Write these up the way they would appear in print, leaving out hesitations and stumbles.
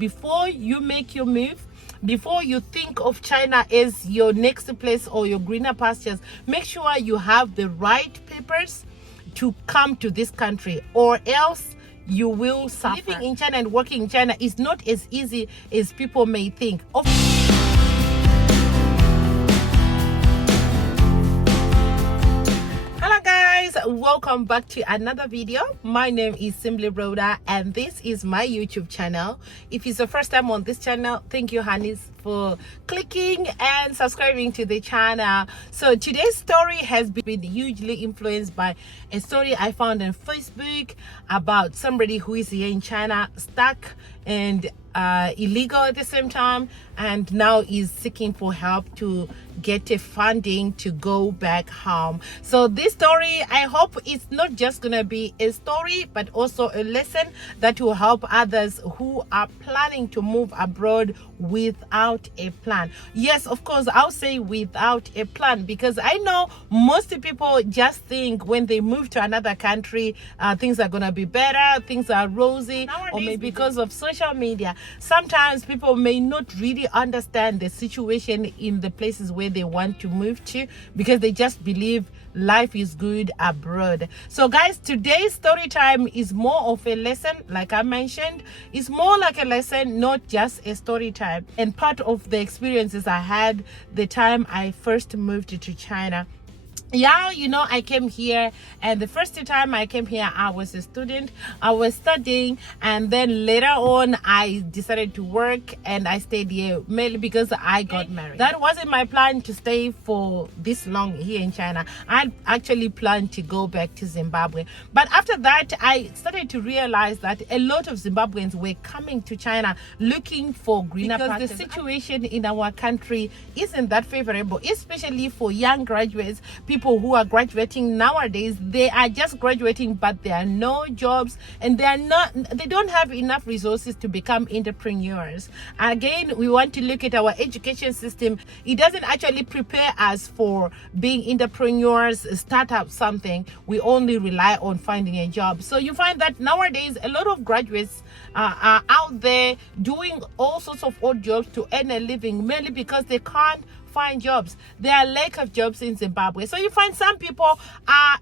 before you make your move, before you think of China as your next place or your greener pastures, make sure you have the right papers to come to this country, or else you will suffer. Living in China and working in China is not as easy as people may think. Welcome back to another video. My name is Simply Rhoda and this is my YouTube channel. If it's the first time on this channel, thank you honeys for clicking and subscribing to the channel. So today's story has been hugely influenced by a story I found on Facebook about somebody who is here in China, stuck and illegal at the same time, and now is seeking for help to get a funding to go back home. So this story, I hope it's not just gonna be a story but also a lesson that will help others who are planning to move abroad without a plan. Yes, of course, I'll say without a plan, because I know most people just think when they move to another country things are gonna be better, things are rosy. Nowadays, or maybe because of social media, sometimes people may not really understand the situation in the places where they want to move to, because they just believe life is good abroad. So guys, today's story time is more of a lesson. Like I mentioned, it's more like a lesson, not just a story time, and part of the experiences I had the time I first moved to China. Yeah, you know, I came here, and the first time I came here I was a student, I was studying, and then later on I decided to work and I stayed here mainly because I got married. That wasn't my plan to stay for this long here in China. I actually planned to go back to Zimbabwe, but after that I started to realize that a lot of Zimbabweans were coming to China looking for greener pastures. The situation in our country isn't that favorable, especially for young graduates. People who are graduating nowadays, they are just graduating, but there are no jobs, and they don't have enough resources to become entrepreneurs. Again, we want to look at our education system. It doesn't actually prepare us for being entrepreneurs, start up something. We only rely on finding a job. So you find that nowadays a lot of graduates are out there doing all sorts of odd jobs to earn a living, mainly because they can't find jobs. There are lack of jobs in Zimbabwe. So you find some people,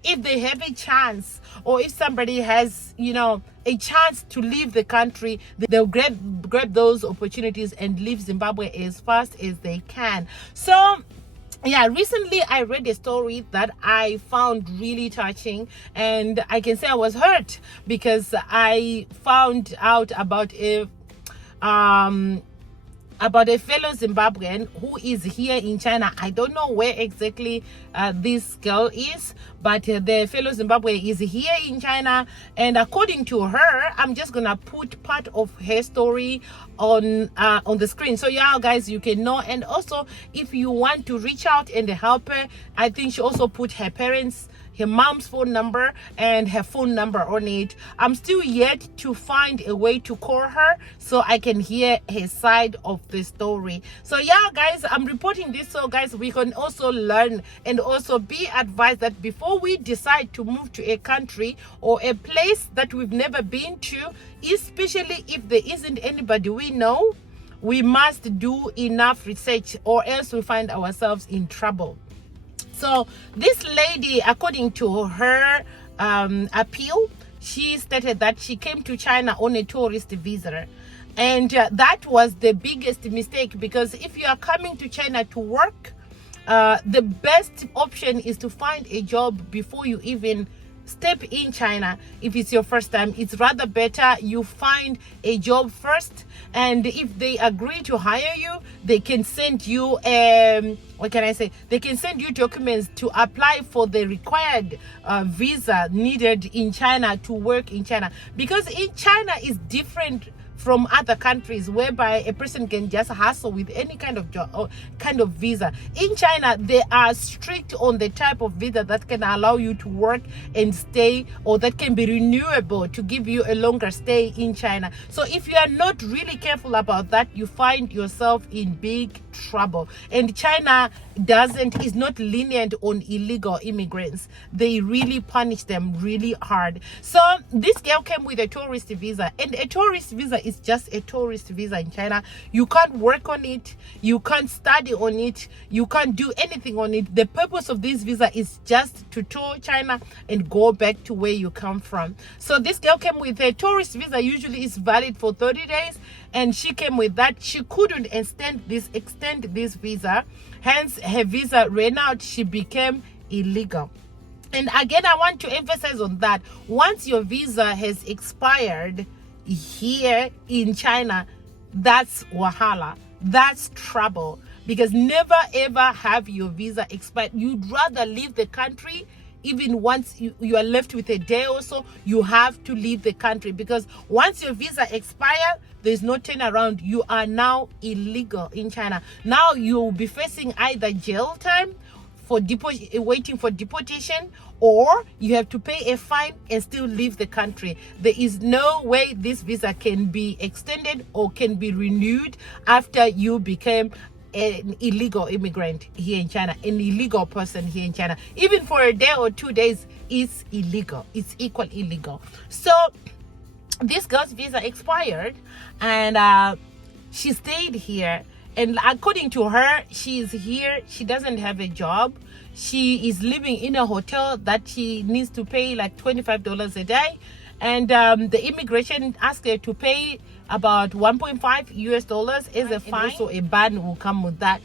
if they have a chance, or if somebody has, you know, a chance to leave the country, they'll grab those opportunities and leave Zimbabwe as fast as they can. So yeah, recently I read a story that I found really touching, and I can say I was hurt because I found out about a fellow Zimbabwean who is here in China. I don't know where exactly this girl is, but the fellow Zimbabwean is here in China, and according to her, I'm just gonna put part of her story on the screen, so yeah guys, you can know. And also, if you want to reach out and help her, I think she also put her mom's phone number and her phone number on it. I'm still yet to find a way to call her so I can hear her side of the story. So yeah guys, I'm reporting this so guys, we can also learn and also be advised that before we decide to move to a country or a place that we've never been to, especially if there isn't anybody we know, we must do enough research, or else we find ourselves in trouble. So this lady, according to her appeal, she stated that she came to China on a tourist visa, and that was the biggest mistake, because if you are coming to China to work, the best option is to find a job before you even step in China. If it's your first time, it's rather better you find a job first, and if they agree to hire you, they can send you what can I say, they can send you documents to apply for the required visa needed in China to work in China, because in China is different from other countries whereby a person can just hustle with any kind of job or kind of visa. In China, they are strict on the type of visa that can allow you to work and stay, or that can be renewable to give you a longer stay in China. So if you are not really careful about that, you find yourself in big trouble. And China is not lenient on illegal immigrants. They really punish them really hard. So this girl came with a tourist visa, and a tourist visa is just a tourist visa in China. You can't work on it, you can't study on it, you can't do anything on it. The purpose of this visa is just to tour China and go back to where you come from. So this girl came with a tourist visa, usually is valid for 30 days, and she came with that. She couldn't extend this visa, hence her visa ran out. She became illegal. And again, I want to emphasize on that. Once your visa has expired here in China, that's wahala, that's trouble, because never ever have your visa expired. You'd rather leave the country. Even once you are left with a day or so, you have to leave the country, because once your visa expires, there's no turnaround. You are now illegal in China. Now you'll be facing either jail time for waiting for deportation, or you have to pay a fine and still leave the country. There is no way this visa can be extended or can be renewed after you became an illegal immigrant here in China, an illegal person here in China. Even for a day or 2 days, it's illegal. It's equal illegal. So this girl's visa expired, and she stayed here. And according to her, she is here. She doesn't have a job. She is living in a hotel that she needs to pay like $25 a day. And the immigration asked her to pay about 1.5 US dollars as a fine. So a ban will come with that.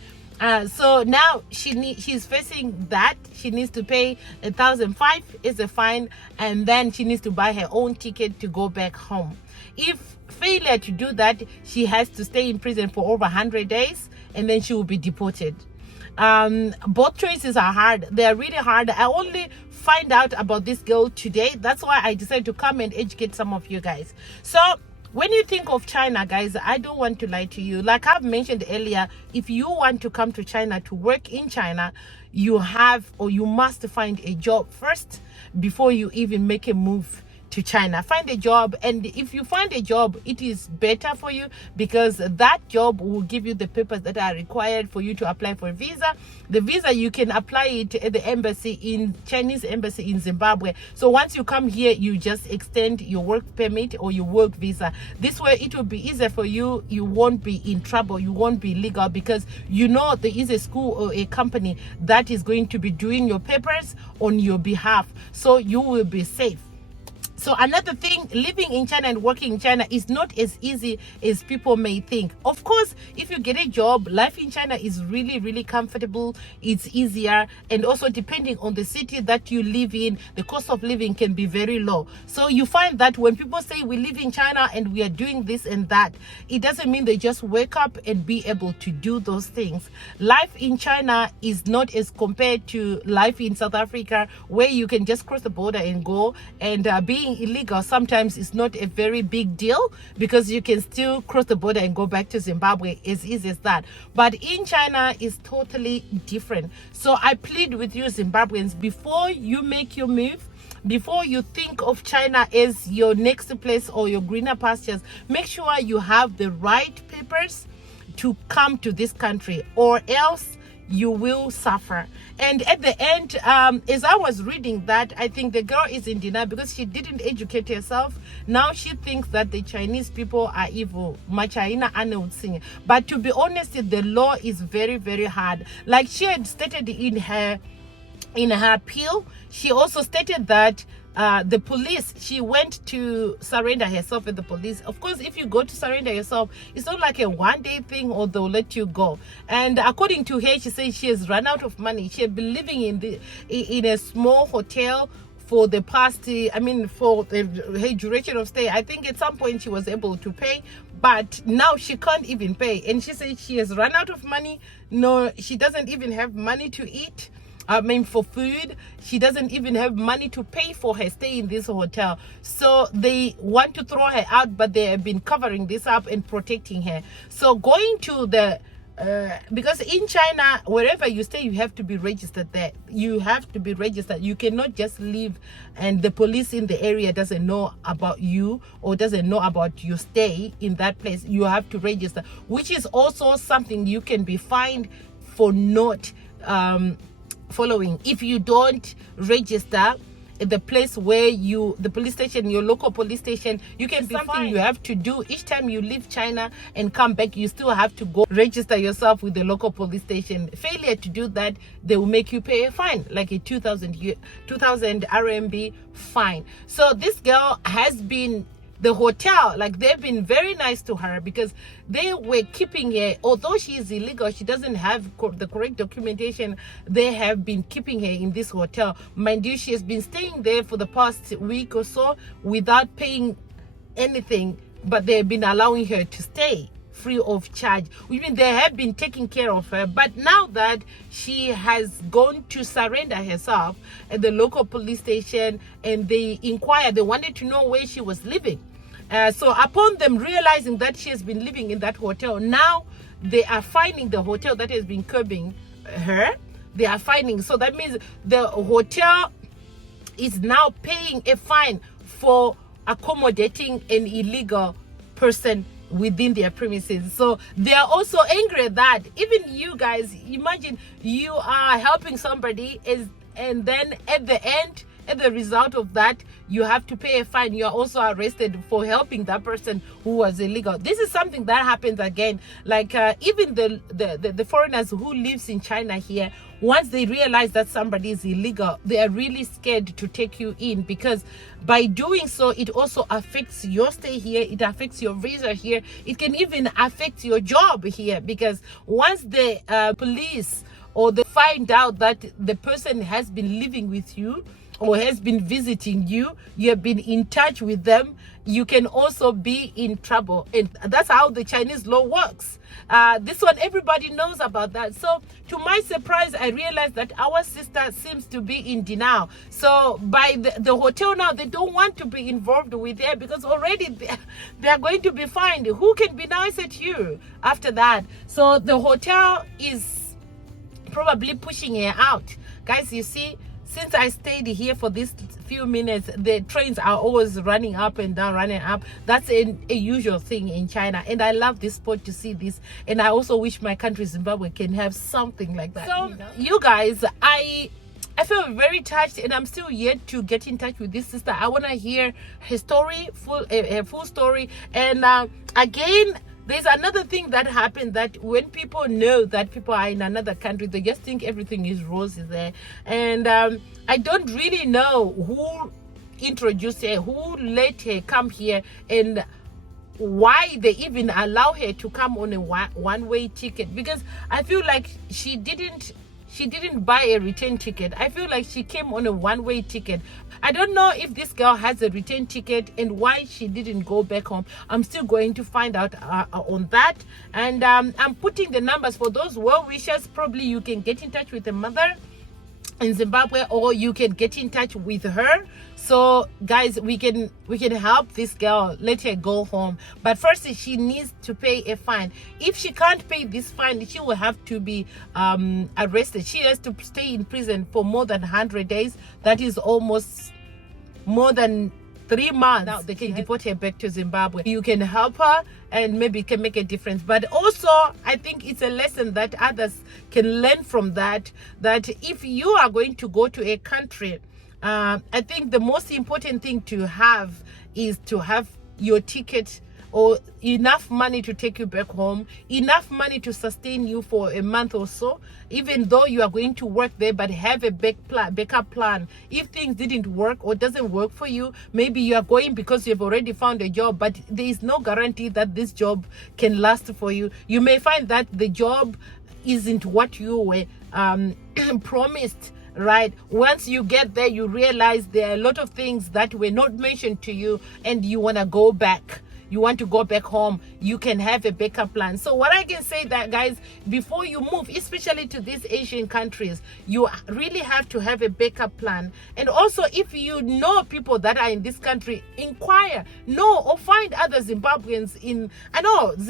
So now she's facing that. She needs to pay 1,005 as a fine, and then she needs to buy her own ticket to go back home. If failure to do that, she has to stay in prison for over 100 days, and then she will be deported. Both choices are hard. They are really hard. I only find out about this girl today. That's why I decided to come and educate some of you guys. So when you think of China, guys, I don't want to lie to you. Like I've mentioned earlier, if you want to come to China to work in China, you must find a job first before you even make a move to China. Find a job, and if you find a job, it is better for you, because that job will give you the papers that are required for you to apply for a visa. The visa, you can apply it at the embassy, in Chinese embassy in Zimbabwe. So once you come here, you just extend your work permit or your work visa. This way it will be easier for you. You won't be in trouble, you won't be illegal, because you know there is a school or a company that is going to be doing your papers on your behalf, so you will be safe. So another thing, living in China and working in China is not as easy as people may think. Of course, if you get a job, life in China is really, really comfortable. It's easier. And also depending on the city that you live in, the cost of living can be very low. So you find that when people say we live in China and we are doing this and that, it doesn't mean they just wake up and be able to do those things. Life in China is not as compared to life in South Africa, where you can just cross the border and go, and being illegal sometimes is not a very big deal, because you can still cross the border and go back to Zimbabwe as easy as that. But in China is totally different. So I plead with you Zimbabweans, before you make your move, before you think of China as your next place or your greener pastures, make sure you have the right papers to come to this country, or else you will suffer. And at the end, as I was reading that, I think the girl is in denial because she didn't educate herself. Now she thinks that the Chinese people are evil. But to be honest, the law is very, very hard. Like she had stated in her appeal, she also stated that the police, she went to surrender herself at the police. Of course, if you go to surrender yourself, it's not like a one-day thing or they'll let you go. And according to her, she says she has run out of money. She had been living in a small hotel for the past, for her duration of stay. I think at some point she was able to pay, but now she can't even pay. And she says she has run out of money. No, she doesn't even have money to eat. For food. She doesn't even have money to pay for her stay in this hotel. So they want to throw her out, but they have been covering this up and protecting her. So going to the because in China, wherever you stay, you have to be registered there. You have to be registered. You cannot just leave and the police in the area doesn't know about you or doesn't know about your stay in that place. You have to register, which is also something you can be fined for not following. If you don't register the place where the police station, your local police station, you can be something you have to do each time you leave China and come back. You still have to go register yourself with the local police station. Failure to do that, they will make you pay a fine, like a 2000 RMB fine. So this girl has been, the hotel, like, they've been very nice to her because they were keeping her, although she is illegal, she doesn't have the correct documentation. They have been keeping her in this hotel. Mind you, she has been staying there for the past week or so without paying anything, but they've been allowing her to stay free of charge, which means they have been taking care of her. But now that she has gone to surrender herself at the local police station and they inquired, they wanted to know where she was living. So upon them realizing that she has been living in that hotel, now they are finding the hotel that has been curbing her. They are finding, so that means the hotel is now paying a fine for accommodating an illegal person within their premises. So they are also angry at that. Even you guys, imagine you are helping somebody and then at the end, at the result of that, you have to pay a fine. You are also arrested for helping that person who was illegal. This is something that happens again. Like even the foreigners who lives in China here, once they realize that somebody is illegal, they are really scared to take you in, because by doing so, it also affects your stay here. It affects your visa here. It can even affect your job here, because once the police or they find out that the person has been living with you or has been visiting you, you have been in touch with them, you can also be in trouble. And that's how the Chinese law works. This one, everybody knows about that. So to my surprise, I realized that our sister seems to be in denial. So by the hotel now, they don't want to be involved with her, because already they are going to be fined. Who can be nice at you after that? So the hotel is probably pushing her out. Guys, you see, since I stayed here for these few minutes, the trains are always running up and down, running up. That's a usual thing in China. And I love this spot to see this. And I also wish my country, Zimbabwe, can have something like that. So, you guys, I feel very touched, and I'm still yet to get in touch with this sister. I want to hear her story, full story. And again, there's another thing that happened, that when people know that people are in another country, they just think everything is rosy there. And I don't really know who introduced her, who let her come here, and why they even allow her to come on a one-way ticket, because I feel like she didn't buy a return ticket. I feel like she came on a one-way ticket. I don't know if this girl has a return ticket and why she didn't go back home. I'm still going to find out on that. And I'm putting the numbers for those well-wishers. Probably you can get in touch with the mother in Zimbabwe, or you can get in touch with her. So guys, we can help this girl, let her go home. But first, she needs to pay a fine. If she can't pay this fine, she will have to be arrested. She has to stay in prison for more than 100 days. That is almost more than 3 months. Now they can deport her back to Zimbabwe. You can help her and maybe can make a difference. But also, I think it's a lesson that others can learn from that if you are going to go to a country, I think the most important thing to have is to have your ticket, or enough money to take you back home, enough money to sustain you for a month or so, even though you are going to work there, but have a backup plan. If things didn't work or doesn't work for you, maybe you are going because you've already found a job, but there is no guarantee that this job can last for you. You may find that the job isn't what you were promised. Right, once you get there, you realize there are a lot of things that were not mentioned to you, and you want to go back. you want to go back home, you can have a backup plan. So what I can say that, guys, before you move, especially to these Asian countries, you really have to have a backup plan. And also, if you know people that are in this country, inquire, know, or find other Zimbabweans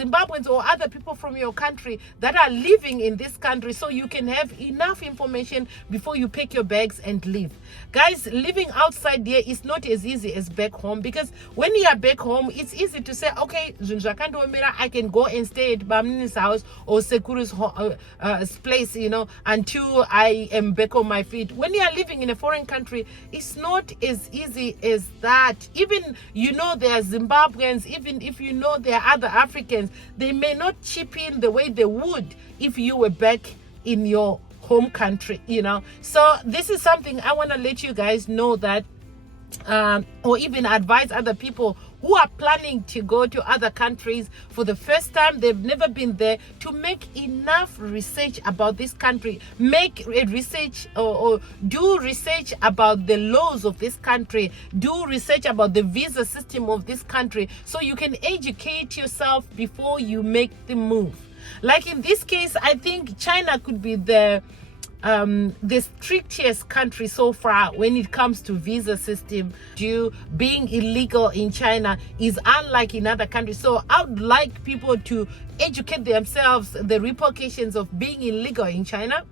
Zimbabweans or other people from your country that are living in this country, so you can have enough information before you pack your bags and leave. Guys, living outside here is not as easy as back home, because when you are back home, it's easy to say, okay, I can go and stay at Bamini's house or Sekuru's place, until I am back on my feet. When you are living in a foreign country, it's not as easy as that. Even there are Zimbabweans, even if there are other Africans, they may not chip in the way they would if you were back in your home country. So this is something I want to let you guys know, that or even advise other people who are planning to go to other countries for the first time, they've never been there, to make enough research about this country. Make a research or do research about the laws of this country. Do research about the visa system of this country, so you can educate yourself before you make the move. Like in this case, I think China could be the strictest country so far when it comes to visa system. Being illegal in China is unlike in other countries. So I would like people to educate themselves the repercussions of being illegal in China,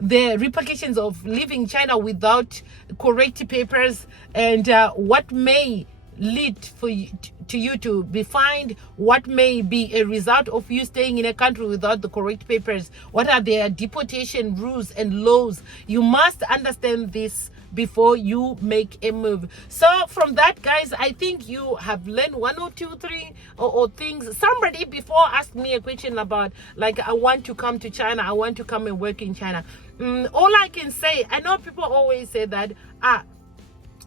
the repercussions of living in China without correct papers, and what may lead for you to be fined, what may be a result of you staying in a country without the correct papers, what are their deportation rules and laws. You must understand this before you make a move. So from that, guys, I think you have learned 1 or 2, 3 or things. Somebody before asked me a question about, like, I want to come to China, I want to come and work in China. All I can say, I know people always say that,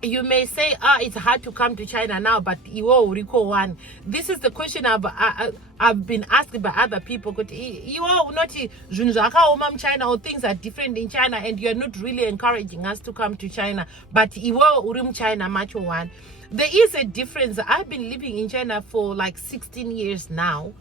you may say, it's hard to come to China now, but one. This is the question I've been asked by other people. Not China, or things are different in China, and you're not really encouraging us to come to China. But China much one. There is a difference. I've been living in China for like 16 years now.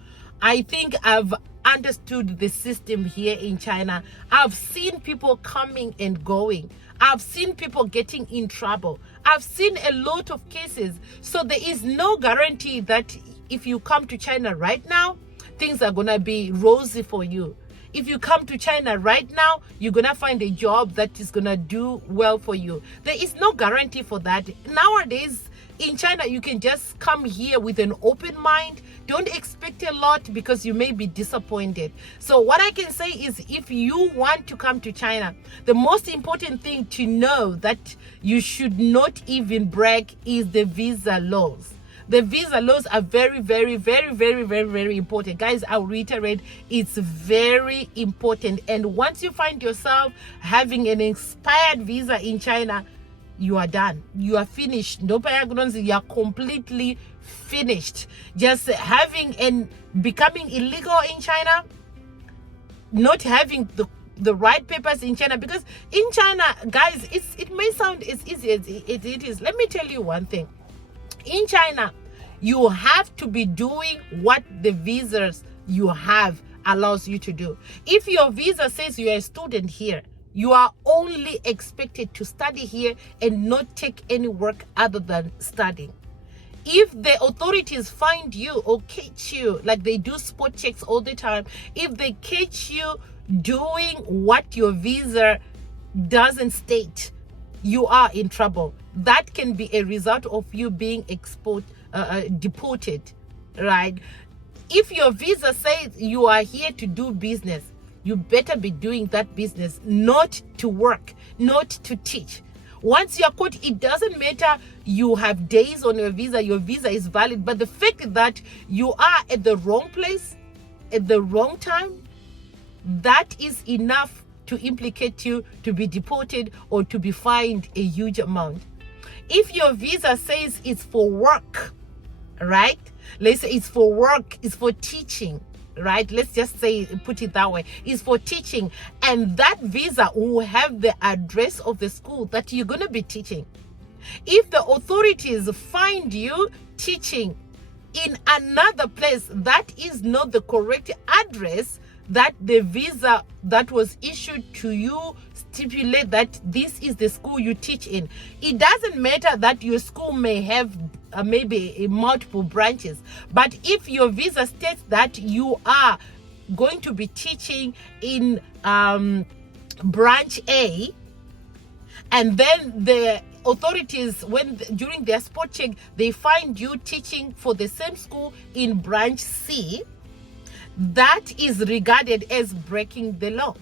I think I've understood the system here in China. I've seen people coming and going. I've seen people getting in trouble. I've seen a lot of cases. So there is no guarantee that if you come to China right now, things are going to be rosy for you. If you come to China right now, you're going to find a job that is going to do well for you. There is no guarantee for that. Nowadays, in China, you can just come here with an open mind. Don't expect a lot, because you may be disappointed. So what I can say is, if you want to come to China, the most important thing to know that you should not even brag is the visa laws. The visa laws are very, very, very, very, very, very important. Guys, I'll reiterate, it's very important. And once you find yourself having an expired visa in China, you are done. You are finished. You are completely finished. Just having and becoming illegal in China, not having the right papers in China, because in China, guys, it may sound as easy as it is. Let me tell you one thing. In China, you have to be doing what the visas you have allows you to do. If your visa says you're a student here, you are only expected to study here and not take any work other than studying. If the authorities find you or catch you, like they do spot checks all the time, if they catch you doing what your visa doesn't state, you are in trouble. That can be a result of you being deported, right? If your visa says you are here to do business, you better be doing that business, not to work, not to teach. Once you're caught, it doesn't matter you have days on your visa is valid, but the fact that you are at the wrong place at the wrong time, that is enough to implicate you to be deported or to be fined a huge amount. If your visa says it's for work, right? Let's say it's for work, it's for teaching, right? Let's just say, put it that way. It's for teaching. And that visa will have the address of the school that you're going to be teaching. If the authorities find you teaching in another place that is not the correct address that the visa that was issued to you stipulate that this is the school you teach in. It doesn't matter that your school may have maybe multiple branches, but if your visa states that you are going to be teaching in branch A, and then the authorities, during their spot check, they find you teaching for the same school in branch C, that is regarded as breaking the law.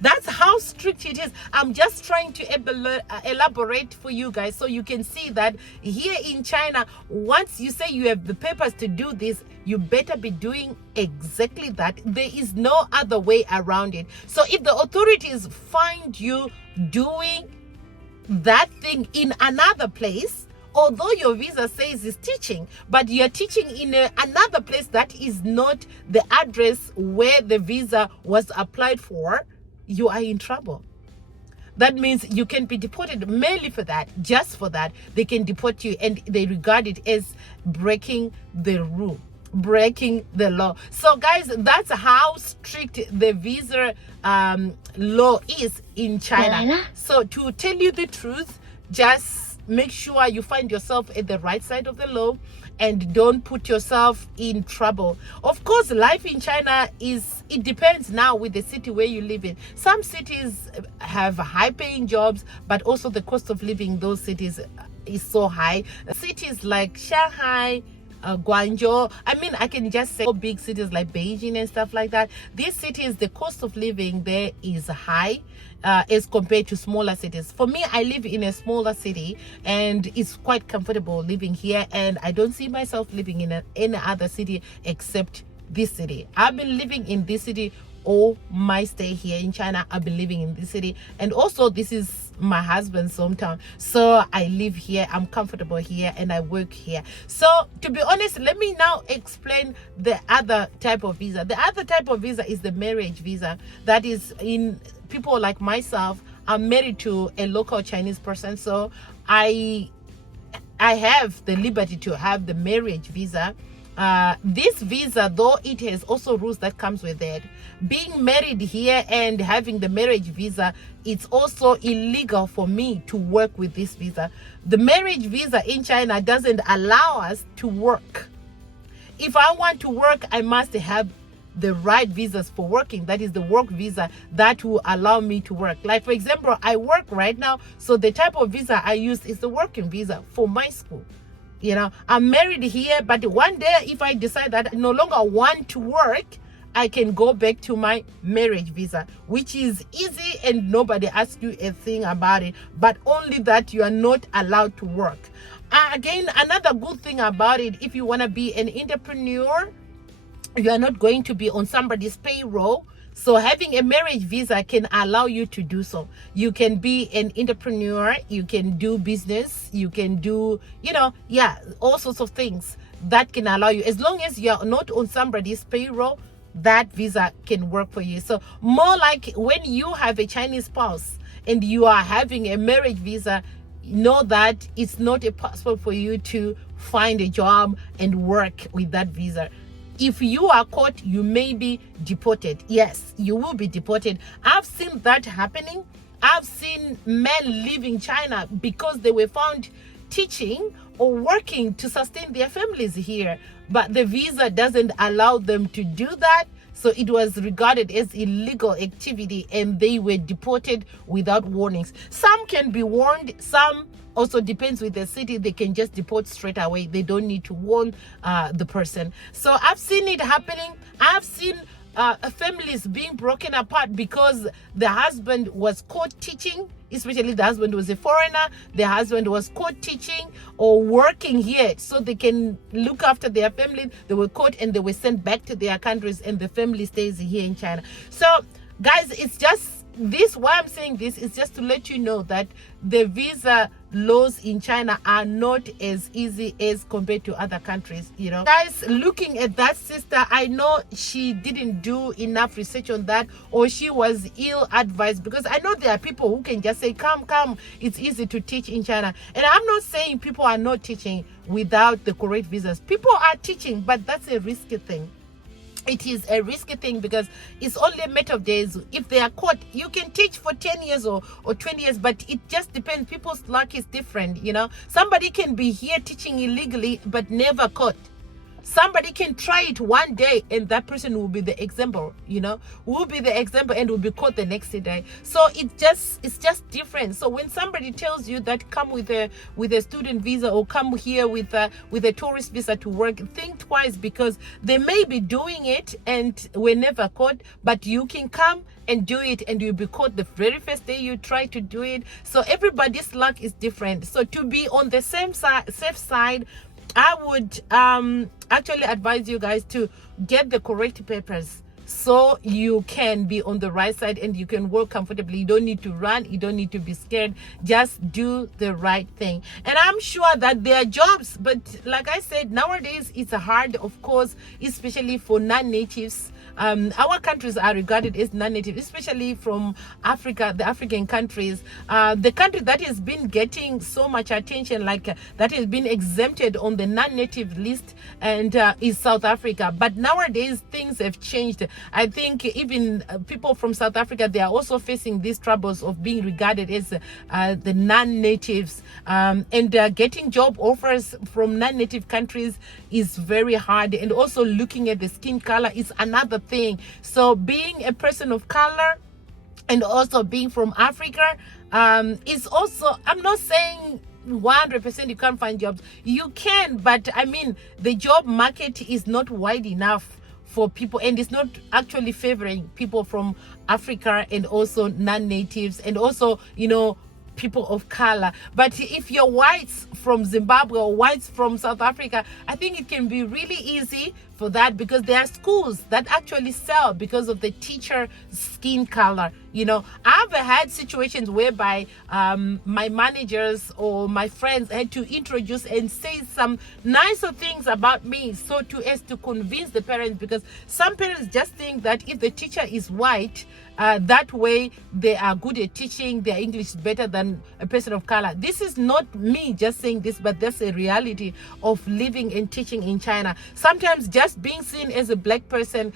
That's how strict it is. I'm just trying to elaborate for you guys so you can see that here in China, once you say you have the papers to do this, you better be doing exactly that. There is no other way around it. So if the authorities find you doing that thing in another place, although your visa says it's teaching, but you're teaching in another place that is not the address where the visa was applied for, you are in trouble. That means you can be deported mainly for that, just for that. They can deport you, and they regard it as breaking the rule, breaking the law. So guys, that's how strict the visa law is in China. So to tell you the truth, just make sure you find yourself at the right side of the law and don't put yourself in trouble. Of course, life in China it depends now with the city where you live in. Some cities have high paying jobs, but also the cost of living in those cities is so high. Cities like Shanghai, Guangzhou, I can just say big cities like Beijing and stuff like that. These cities, the cost of living there is high as compared to smaller cities. For me, I live in a smaller city and it's quite comfortable living here, and I don't see myself living in any other city except this city. I've been living in this city all my stay here in China. I've been living in this city, and also this is my husband's hometown, so I live here, I'm comfortable here, and I work here. So to be honest, let me now explain the other type of visa. The other type of visa is the marriage visa. That is, in people like myself, I'm married to a local Chinese person, so I have the liberty to have the marriage visa. This visa, though it has also rules that comes with it, being married here and having the marriage visa, it's also illegal for me to work with this visa. The marriage visa in China doesn't allow us to work. If I want to work, I must have the right visas for working. That is the work visa that will allow me to work. Like, for example, I work right now, so the type of visa I use is the working visa for my school. You know, I'm married here, but one day if I decide that I no longer want to work, I can go back to my marriage visa, which is easy and nobody asks you a thing about it, but only that you are not allowed to work. Again, another good thing about it, if you want to be an entrepreneur, you are not going to be on somebody's payroll. So having a marriage visa can allow you to do so. You can be an entrepreneur, you can do business, you can do, all sorts of things that can allow you. As long as you're not on somebody's payroll, that visa can work for you. So more like when you have a Chinese spouse and you are having a marriage visa, know that it's not a passport for you to find a job and work with that visa. If you are caught, you may be deported. Yes, you will be deported. I've seen that happening. I've seen men leaving China because they were found teaching or working to sustain their families here, but the visa doesn't allow them to do that. So it was regarded as illegal activity and they were deported without warnings. Some can be warned, some also depends with the city, they can just deport straight away. They don't need to warn the person. So I've seen it happening. I've seen families being broken apart because the husband was caught teaching, especially the husband was a foreigner, the husband was caught teaching or working here so they can look after their family. They were caught and they were sent back to their countries and the family stays here in China. So guys, it's just this, why I'm saying this is just to let you know that the visa laws in China are not as easy as compared to other countries, you know. Guys, looking at that sister, I know she didn't do enough research on that, or she was ill advised, because I know there are people who can just say, come, it's easy to teach in China. And I'm not saying people are not teaching without the correct visas. People are teaching, but that's a risky thing. It is a risky thing, because it's only a matter of days. If they are caught, you can teach for 10 years or 20 years, but it just depends. People's luck is different, you know. Somebody can be here teaching illegally but never caught. Somebody can try it one day and that person will be the example, you know, will be the example and will be caught the next day. So it's just different. So when somebody tells you that come with a student visa, or come here with a tourist visa to work, think twice, because they may be doing it and were never caught, but you can come and do it and you'll be caught the very first day you try to do it. So everybody's luck is different. So to be on the safe side, I would actually advise you guys to get the correct papers, so you can be on the right side and you can work comfortably. You don't need to run, you don't need to be scared. Just do the right thing. And I'm sure that there are jobs, but like I said, nowadays it's hard, of course, especially for non-natives. Our countries are regarded as non-native, especially from Africa, the African countries. The country that has been getting so much attention, like that has been exempted on the non-native list, and is South Africa. But nowadays things have changed. I think even people from South Africa, they are also facing these troubles of being regarded as the non-natives, and getting job offers from non-native countries is very hard. And also looking at the skin color is another thing. So being a person of color and also being from Africa is also, I'm not saying 100% you can't find jobs. You can, but I mean, the job market is not wide enough for people, and it's not actually favoring people from Africa and also non-natives and also, you know, people of color. But if you're whites from Zimbabwe or whites from South Africa, I think it can be really easy for that, because there are schools that actually sell because of the teacher skin color. You know, I've had situations whereby my managers or my friends had to introduce and say some nicer things about me, so as to convince the parents, because some parents just think that if the teacher is white, that way they are good at teaching, their English is better than a person of color. This is not me just saying this, but that's a reality of living and teaching in China. Sometimes just being seen as a black person,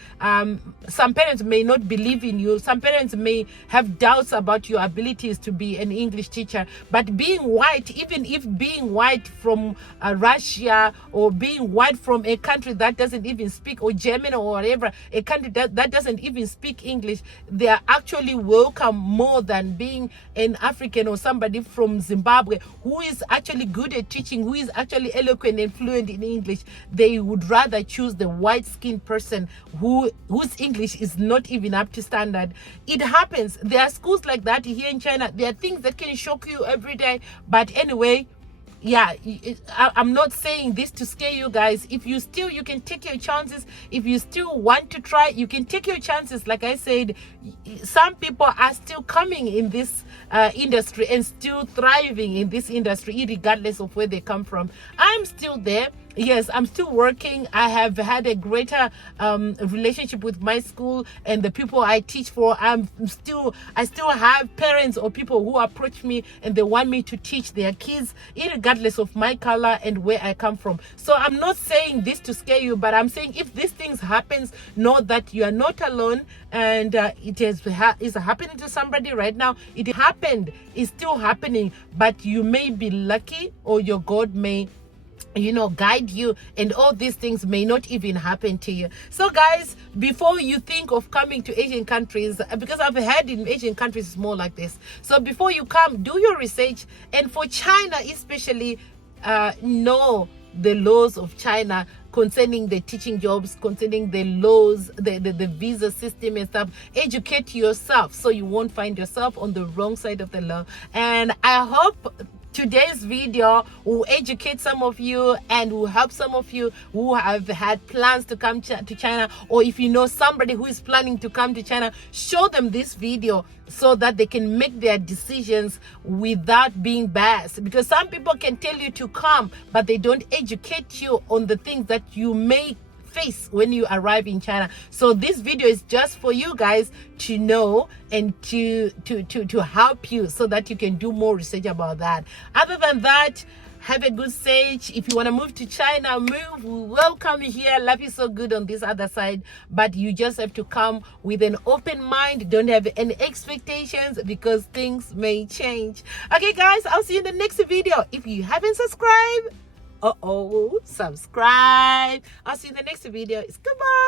some parents may not believe in you. Some parents may have doubts about your abilities to be an English teacher. But being white, even if being white from Russia, or being white from a country that doesn't even speak, or Germany or whatever, a country that doesn't even speak English, they are actually welcome more than being an African or somebody from Zimbabwe who is actually good at teaching, who is actually eloquent and fluent in English. They would rather choose the white-skinned person whose English is not even up to standard. It happens. There are schools like that here in China. There are things that can shock you every day. But anyway, yeah, I'm not saying this to scare you guys. If you can take your chances. If you still want to try, you can take your chances. Like I said, some people are still coming in this industry and still thriving in this industry, regardless of where they come from. I'm still there. Yes, I'm still working. I have had a greater relationship with my school and the people I teach for. I still have parents or people who approach me and they want me to teach their kids, regardless of my color and where I come from. So I'm not saying this to scare you, but I'm saying if these things happens, know that you are not alone, and it is happening to somebody right now. It happened, it's still happening, but you may be lucky, or your God may, you know, guide you, and all these things may not even happen to you. So guys, before you think of coming to Asian countries, because I've heard in Asian countries it's more like this, so before you come, do your research. And for China especially, know the laws of China concerning the teaching jobs, concerning the laws, the visa system and stuff. Educate yourself so you won't find yourself on the wrong side of the law. And I hope today's video will educate some of you and will help some of you who have had plans to come to China, or if you know somebody who is planning to come to China, show them this video so that they can make their decisions without being biased. Because some people can tell you to come, but they don't educate you on the things that you may face when you arrive in China. So this video is just for you guys to know and to help you so that you can do more research about that. Other than that, have a good stage. If you want to move to China, move. We welcome you here. Life is so good on this other side, but you just have to come with an open mind. Don't have any expectations because things may change. Okay guys, I'll see you in the next video. If you haven't subscribed, subscribe. I'll see you in the next video. It's goodbye.